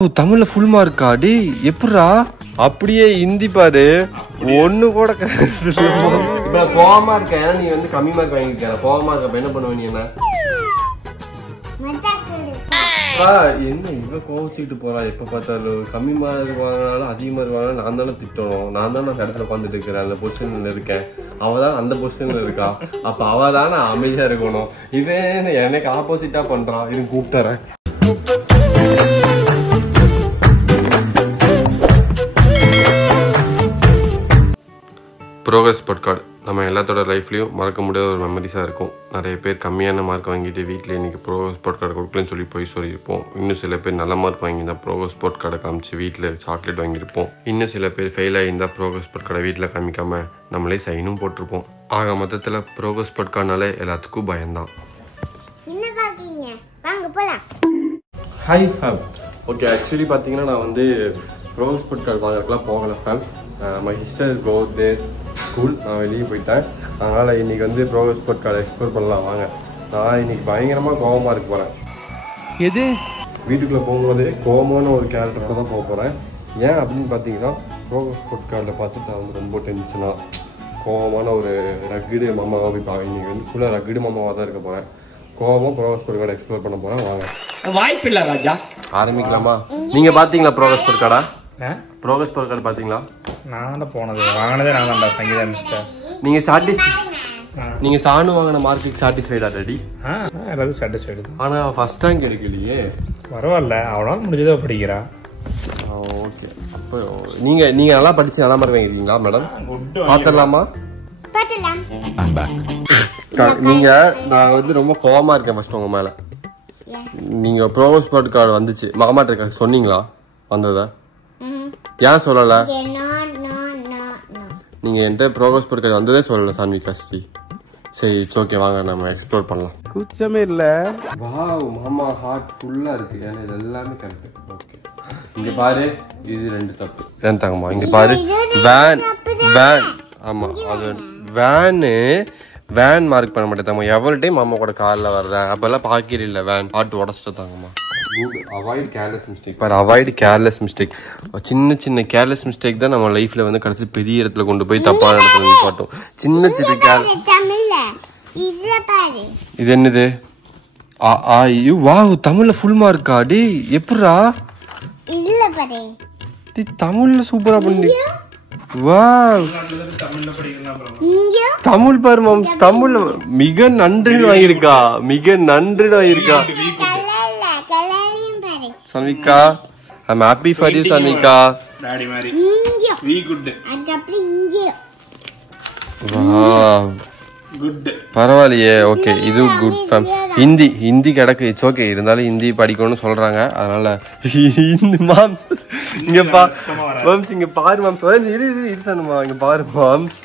தமிழ்ல ஃபுல் மார்க்கா? டேய் எப்படிடா? அப்படியே ஹிந்தி பாரு, ஒண்ணு கூட இப்ப நான் கோவமா இருக்கேன், நீ வந்து கம்மி மார்க் வாங்கிருக்க. கோவமா இருக்க என்ன பண்ணுவ நீ? என்ன என்ன இவ்வளவு கோவச்சுக்கிட்டு போறா? எப்ப பார்த்தாலும் கம்மி மார்க் வாங்கினாலும் அதிக மார்க் வாங்கினாலும் நான் தானே திட்டணும். நான் தானே அந்த இடத்துல உட்காந்துட்டு இருக்கிறேன், அந்த பொசிஷன்ல இருக்கேன். அவதான் அந்த பொசிஷன்ல இருக்கா. அப்ப அவதானே அமைதியா இருக்கணும். இவன் எனக்கு ஆப்போசிட்டா பண்றான். இது கூப்பிட்டுறேன். ப்ரோக்ரஸ் ஸ்பாட் கார்டு நம்ம எல்லாத்தோட லைஃப்லையும் மறக்க முடியாத ஒரு மெமரிஸாக இருக்கும். நிறைய பேர் கம்மியான மார்க் வாங்கிட்டு வீட்டில் இன்றைக்கி ப்ரோக்ரஸ் ஸ்பாட் கார்டு கொடுக்கலன்னு சொல்லி போய் சொல்லியிருப்போம். இன்னும் சில பேர் நல்ல மார்க் வாங்கியிருந்தால் ப்ரோக்ரஸ் ஸ்பாட் கார்டை காமிச்சு வீட்டில் சாக்லேட் வாங்கியிருப்போம். இன்னும் சில பேர் ஃபெயில் ஆகியிருந்தால் ப்ரோக்ரஸ் ஸ்பாட் கார்டை வீட்டில் காமிக்காமல் நம்மளே சைனும் போட்டிருப்போம். ஆக மொத்தத்தில் ப்ரோக்ரஸ் ஸ்பாட் கார்டுனாலே எல்லாத்துக்கும் பயம்தான். Hi fame. ஓகே, ஆக்சுவலி பார்த்தீங்கன்னா நான் வந்து ப்ரோக்ரஸ் ஸ்பாட் கார்டு வாங்கறதுக்குலாம் போகலை ஃபேம். My sister go there school. நான் வெளியே போயிட்டேன். அதனால் இன்றைக்கி வந்து ப்ரோக்ரஸ் ஸ்பாட் கார்டை எக்ஸ்ப்ளோர் பண்ணலாம் வாங்க. நான் இன்றைக்கி பயங்கரமாக கோவமாக இருக்க போகிறேன். எது வீட்டுக்குள்ளே போகும்போது கோவமான ஒரு கேரக்டரோட தான் போக போகிறேன். ஏன் அப்படின்னு பார்த்தீங்கன்னா ப்ரோக்ரஸ் ஸ்பாட் கார்டில் பார்த்துட்டு நான் வந்து ரொம்ப டென்ஷனாக கோவமான ஒரு ரக்கிடு மாமாவாக போய் பார்க்க. இன்றைக்கி வந்து ஃபுல்லாக ரக்கிடு மாமாவாக தான் இருக்க போகிறேன். கோவமாக ப்ரோக்ரஸ் ஸ்பாட் கார்டை எக்ஸ்ப்ளோர் பண்ண போகிறேன். வாங்க. வாய்ப்பு இல்லை ராஜா. ஆரம்பிக்கலாமா? நீங்கள் பார்த்தீங்களா ப்ரோக்ரஸ் ஸ்பாட் கார்டா? ப்ரோக்ரஸ் ஸ்பாட் கார்டு பார்த்தீங்களா? நான் தான் போனது வாங்கினதே நான் தான்டா சங்கீதா மிஸ்டர். நீங்கள் சாணு வாங்கின மார்க்குக்கு சாட்டிஸ்ஃபைடா ரெடி? எல்லாரும் சாட்டிஸ்ஃபைடு தான். ஆனால் ஃபர்ஸ்ட் ரேங்க் எடுக்கலையே. பரவாயில்ல, அவனால் முடிஞ்சதோ படிக்கிறா. ஓகே, அப்போ நீங்கள் நல்லா படித்து நல்லா மார்க் வாங்கிருக்கீங்களா மேடம்? பார்த்துடலாமா? நீங்கள் நான் வந்து ரொம்ப கோவமாக இருக்கேன் ஃபர்ஸ்ட் உங்கள் மேலே. நீங்கள் ப்ரோக்ரஸ் ஸ்பாட் கார்டு வந்துச்சு மாமாட்ட சொன்னீங்களா வந்ததா? ஏன் சொல்லல? நீங்க என்கிட்ட ப்ரோக்ரஸ் ஸ்பாட் கார்டு வந்ததே சொல்லல சான்விகா ஸ்ரீ. சரி, இட்ஸ் ஓகே, வாங்க நம்ம எக்ஸ்ப்ளோர் பண்ணலாம். கூச்சமே இல்ல. வாவ் மாமா, ஹார்ட் ஃபுல்லா இருக்கு. ஏன்னா இது எல்லாமே கரெக்ட். ஓகே, இங்க பாரு, இது ரெண்டு தப்பு. ஏன் தாங்கம்மா இங்க பாரு, வேன். ஆமா, அது வேன் மார்க் பண்ண மாட்டேன். எவ்வளவு டைம் மாமா கூட கார்ல வர்றேன் அப்பெல்லாம் பாக்கிற இல்ல வேன் ஹார்ட் உடச்சிட்டு தாங்கம்மா. Avoid careless mistake. பாரு, அவாய்ட் கேர்லெஸ் மிஸ்டேக். சின்ன கேர்லெஸ் மிஸ்டேக் தான் நம்ம லைஃப்ல வந்து கடைசி பெரிய இடத்துல கொண்டு போய் தப்பான இடத்துல வந்து பாட்டோம். சின்ன இது என்னது? வாவ், தமிழ்ல ஃபுல் மார்க்கா? டேய் எப்படிடா? தமிழ்ல சூப்பரா பண்ணி. வாவ், தமிழ் பாரு மாம்ஸ், தமிழ் மிக நன்றின்னு வாங்கியிருக்கா. Sanvika, I'm happy for you, Sanvika. Daddy Mary. We good. Wow. Good. பரவாயில்லையே. ஓகே, இது குட் ஃபேம். ஹிந்தி கிடக்கு. It's okay. இருந்தாலும் ஹிந்தி படிக்கணும்னு சொல்றாங்க. அதனால மாம்ஸ் இங்க மாம்ஸ் இங்க பாரு மாம்ஸ். இருமா இங்க பாரு மாம்ஸ்.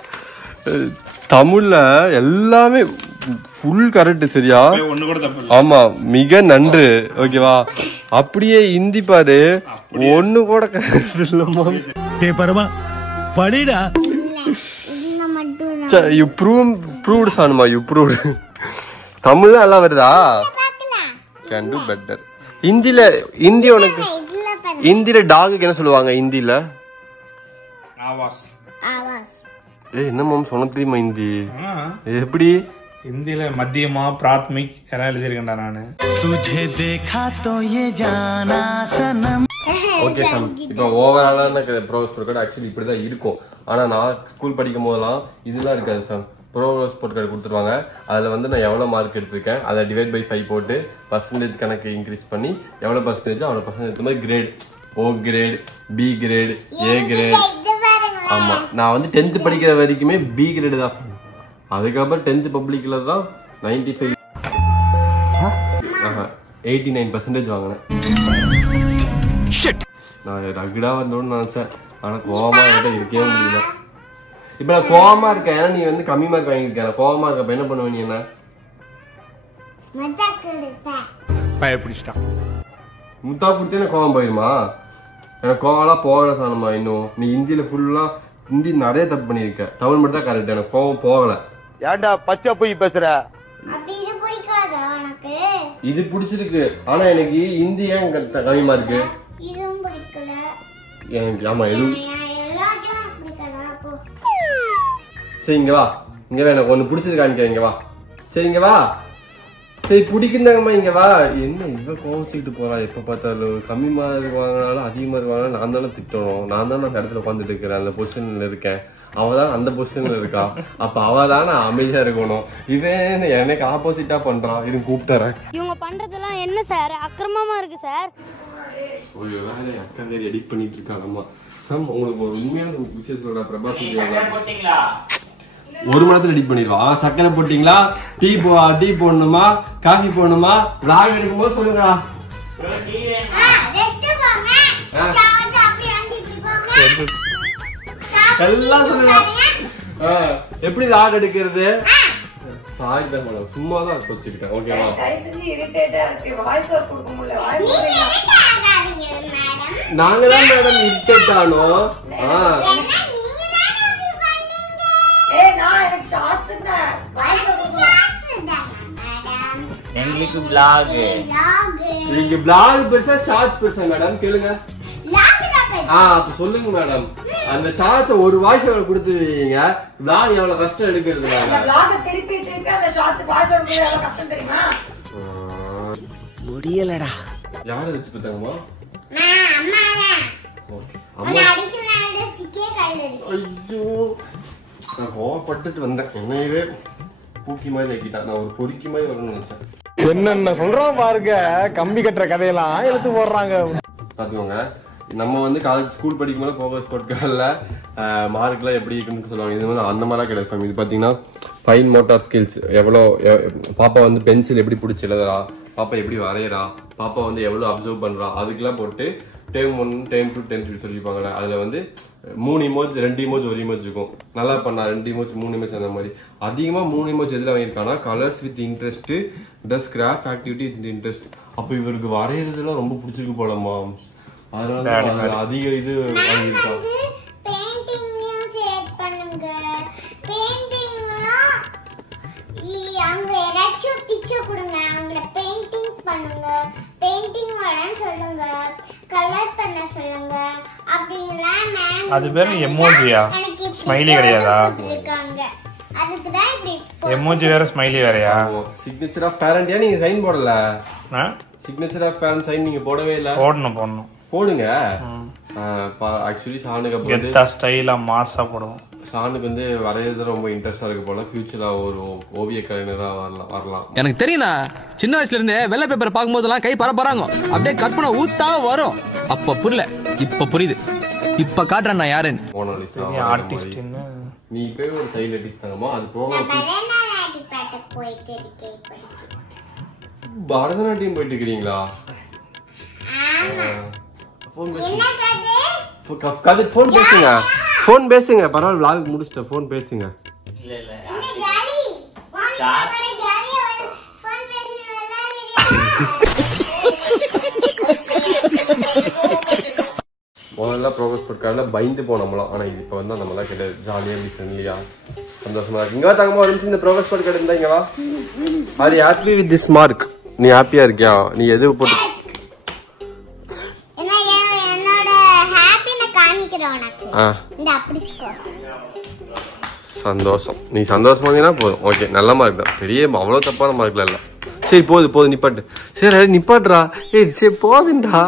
தமிழ்ல எல்லாமே ஃபுல் கரெக்ட். சரியா? ஆமா, மிக நன்று. ஓகேவா? அப்படியே ஹிந்தி பாரு, ஒண்ணு கூட கரெக்ட் இல்ல மாம்ஸ். படிடா. யூ ப்ரூவ்ட் சானுமா, யூ ப்ரூவ்ட். தமிழ்ல எல்லாம் வருதா? Can to better. ஹிந்தி உனக்கு ஹிந்தில டாகுக்கு என்ன சொல்லுவாங்க? ஹிந்தில என்ன மாம் சொன்ன தெரியுமா? ஹிந்தி எப்படி? ஹிந்தில மத்தியமா பிராத்மிக் எல்லாம் எழுதிருக்கேன்டா நானு. ஓகே சார், இப்போ ஓவராலான ப்ரோக்ரஸ் ஸ்பாட் கார்டு ஆக்சுவலி இப்படிதான் இருக்கும். ஆனா நான் ஸ்கூல் படிக்கும் போதெல்லாம் இதெல்லாம் இருக்காது சார். ப்ரோக்ரஸ் ஸ்பாட் கார்டு கொடுத்துருவாங்க. அதில் வந்து நான் எவ்வளோ மார்க் எடுத்திருக்கேன் அதை டிவைட் பை 5 போட்டு பர்சன்டேஜ் கணக்கு இன்க்ரீஸ் பண்ணி எவ்வளோ பர்சன்டேஜோ அவ்வளோ பர்சன்டேஜ் இந்த மாதிரி கிரேட், ஓ கிரேட், பி கிரேட், ஏ கிரேட். ஆமா, நான் வந்து 10th படிக்கிற வரைக்குமே பி கிரேடு தான். அதுக்கப்புறம் 10th பப்ளிக்ல தான் 95 89% வாங்கினேன். நான் ரகுடா வந்தோன்னு நினைச்சேன். ஆனா கோவமா இருக்கவே முடியல. இப்ப நான் கோவமா இருக்கேன். ஏன்னா நீ வந்து கம்மி மார்க் வாங்கியிருக்க. கோவமா இருக்க என்ன பண்ணுவ நீ? என்ன முத்தா கொடுத்தே கோவம் போயிருமா? எனக்கு கோவம்லாம் போகல சாணுமா. இன்னும் நீ ஹிந்தியில ஃபுல்லா ஹிந்தி நிறைய தப்பு பண்ணிருக்க. தமிழ் மட்டும் தான் கரெக்ட். எனக்கு கோவம் போகல. ஏன்டா பச்சை போய் பேசுற? இது பிடிச்சிருக்கு. ஆனா எனக்கு ஹிந்தி ஏன் கம்மியா இருக்கு? ஆமா எதுவும் சரி இங்க வா இங்க வா எனக்கு ஒண்ணு பிடிச்சது காணிக்க இங்க வா சரி இங்க வா சரி பிடிக்குந்தாங்கம்மா இங்க வா என்ன இவ்வளவு கோவச்சுக்கிட்டு போறா எப்ப பார்த்தாலும் கம்மி மார்க் வாங்கினாலும் அதிகமா வாங்கினாலும் நான் தானே திட்டணும் நான் தானே அந்த இடத்துல உட்காந்துட்டு இருக்கிறேன் அந்த பொசிஷன்ல இருக்கேன் அவதான் அந்த பொசிஷன்ல இருக்கா அப்ப அவதானே அமைதியா இருக்கணும் இவன் எனக்கு ஆப்போசிட்டா பண்றான் இது கூப்பிட்டுறேன் இவங்க பண்றதெல்லாம் என்ன சார் அக்கிரமமா இருக்கு சார் ஒரு வேலை அக்கா வேற எடிட் பண்ணிட்டு இருக்காங்கம்மா உங்களுக்கு ஒரு உண்மையான விஷயம் சொல்ற பிரபாஸ் ஒரு மணி நேரத்துல எடிட் பண்ணிடுவா சக்கரை போட்டீங்களா டீ போடணுமா காஃபி போடணுமா விளாக் எடுக்கும்போது சொல்லுங்க எல்லாம் சொல்லுங்க எப்படி விளாக் எடுக்கிறது சாய்தான் மேடம் சும்மா தான் வச்சுக்கிட்டேன் ஓகேவா நாங்க தான் மேடம் இரிட்டேட் ஆனோம் எங்களுக்கு vlog நீங்க vlog பெருசா ஷார்ட்ஸ் பெருசா மேடம் கேளுங்க அப்ப சொல்லுங்க மேடம் அந்த ஷார்ட்ஸ் ஒரு வாய்ஸ் ஓவர் கொடுத்துவீங்க vlog எவ்வளவு கஷ்டம் எடுக்கிறது அந்த vlog திருப்பி அந்த ஷார்ட்ஸ் வாய்ஸ் ஓவர் எவ்வளவு கஷ்டம் தெரியுமா முடியலடா யாரை வச்சு பார்த்தாங்கம்மா அம்மா தான் ஓகே அம்மா அடிக்குறாங்க சிக்கே கையில இருக்கு ஐயோ நான் கோவப்பட்டுட்டு வந்தேன் என்னையவே பூக்கி மாதிரி ஆக்கிட்டா நான் ஒரு பொறுக்கி மாதிரி வரணும்னு நினைச்சேன் என்னென்ன சொல்றோம் பாருங்க கம்பி கட்டுற கதையெல்லாம் எடுத்து போடுறாங்க பாத்துக்கோங்க நம்ம வந்து காலேஜ் ஸ்கூல் படிக்கும்போது போகஸ் பொருட்கள்ல மார்க்லாம் எப்படி இருக்குன்னு சொல்லுவாங்க இது வந்து அந்த மாதிரிலாம் கிடையாது இது பாத்தீங்கன்னா ஃபைன் மோட்டார் ஸ்கில்ஸ் எவ்வளோ பாப்பா வந்து பென்சில் எப்படி பிடிச்சி எழுதுறா பாப்பா எப்படி வரையறா பாப்பா வந்து எவ்வளோ அப்சர்வ் பண்றா அதுக்கெல்லாம் போட்டு டேர்ம் 1 டேர்ம் 2 டேர்ம் 3 சொல்லிப்பாங்க அதுல வந்து 3 இமோஜ் 2 இமோஜ் 1 இமோஜ் இருக்கும் நல்லா பண்ணா 2 இமோஜ் 3 இமோஜ் அந்த மாதிரி அதிகமா 3 இமோஜ் எதுல வாங்கியிருக்கானா colours with interest does craft activity with interest அப்ப இவருக்கு வரையறதுலாம் ரொம்ப பிடிச்சிருக்கு போலமா அதனால அதிக இது வாங்கியிருக்கா பெயிண்டிங்லயும் சேட் பண்ணுங்க பெயிண்டிங்னா அங்க ஏதாச்சும் பிக்சர் கொடுங்க அவங்கள பெயிண்டிங் பண்ணுங்க பெயிண்டிங் வரேன்னு சொல்லுங்க கலர் பண்ண சொல்லுங்க அப்படிங்கலாம் மேம் அது பேர் எமோஜியா ஸ்மைலி கிடையாதா அதுக்கு தான் இப்படி எமோஜி வேற ஸ்மைலி வேறயா சிக்னேச்சர் ஆஃப் பேரண்ட்யா நீங்க சைன் போடல சிக்னேச்சர் ஆஃப் பேரண்ட் சைன் நீங்க போடவே இல்ல போடணும் போடுங்க ஆக்சுவலி ஷானுக்கு அப்ப கெத்தா ஸ்டைலா மாஸா போடுவோம் ஷானுக்கு வந்து வரையறது ரொம்ப இன்ட்ரெஸ்டா இருக்கு போல ஃபியூச்சர்ல ஒரு ஓவிய கலைஞரா வரலாம் எனக்கு தெரியும்ண்ணா சின்ன வயசுல இருந்தே வெள்ளை பேப்பர் பார்க்கும்போதெல்லாம் கை பரப்பறாங்க அப்படியே கற்பனை ஊத்தா வரும் அப்ப புரியல இப்ப புரியுது இப்ப காட்டுறேன் யாருன்னு ஆர்டிஸ்ட் நீ போய் ஒரு சைல்ட் ஆர்டிஸ்ட் தானமா அது ப்ரோக்ராம் பரதநாட்டியம் போயிட்டு இருக்கீங்களா போன் பேசுங்க பரவாயில்ல vlog முடிச்சிட்டேன் போன் பேசுங்க இல்ல இல்ல முதல்ல ப்ரோக்ரஸ் பொருட்கார்டில் பயந்து போனோம்லாம் ஆனால் இப்போ வந்து அந்த மாதிரிலாம் கிடையாது ஜாலியாக இப்படி ஃப்ரெண்ட்லியா சந்தோஷமா இருக்கு இங்கே தாங்கம்மா ஒரு நிமிஷம் இந்த ப்ரோக்ரஸ் பொருட்கார்டு இருந்தா இங்கே வா are you happy with this mark நீ ஹாப்பியா இருக்கியா நீ எது போட்டு என்னோட ஹாப்பினை காமிக்கிறேன் உனக்கு இந்த அப்படிச்சுக்கோ சந்தோஷம் நீ சந்தோஷமா இருந்தீங்கன்னா போதும் ஓகே நல்ல மார்க் தான் பெரிய அவ்வளோ தப்பான மார்க்ல இல்லை சரி போது நிப்பாட்டு சரி நிப்பாட்டுறா ஏய் சரி போதுண்டா